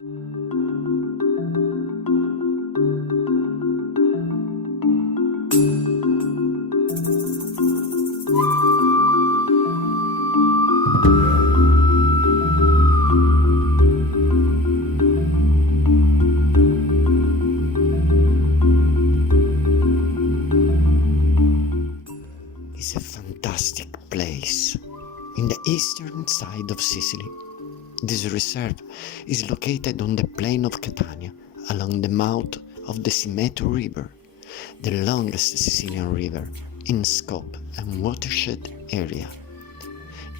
Is a fantastic place in the eastern side of Sicily. This reserve is located on the plain of Catania, along the mouth of the Simeto River, the longest Sicilian river in scope and watershed area.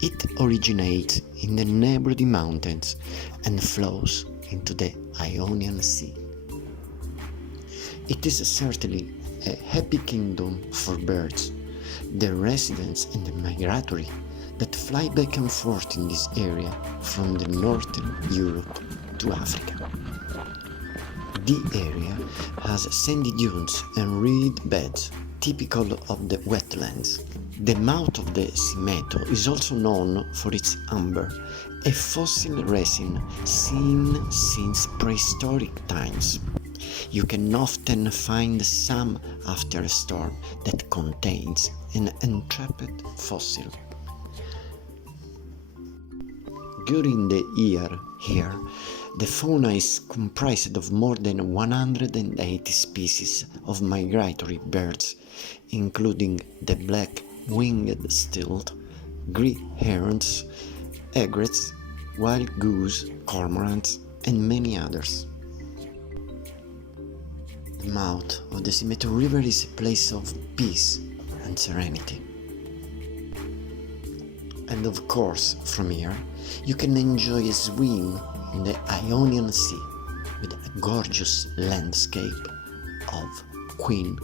It originates in the Nebrodi Mountains and flows into the Ionian Sea. It is certainly a happy kingdom for birds, the residents and the migratory that fly back and forth in this area from the northern Europe to Africa. The area has sandy dunes and reed beds typical of the wetlands. The mouth of the Simeto is also known for its amber, a fossil resin seen since prehistoric times. You can often find some after a storm that contains an entrapped fossil. During the year here, the fauna is comprised of more than 180 species of migratory birds, including the black-winged stilt, grey herons, egrets, wild goose, cormorants, and many others. The mouth of the Simeto River is a place of peace and serenity. And of course, from here, you can enjoy a swim in the Ionian Sea with a gorgeous landscape of Queen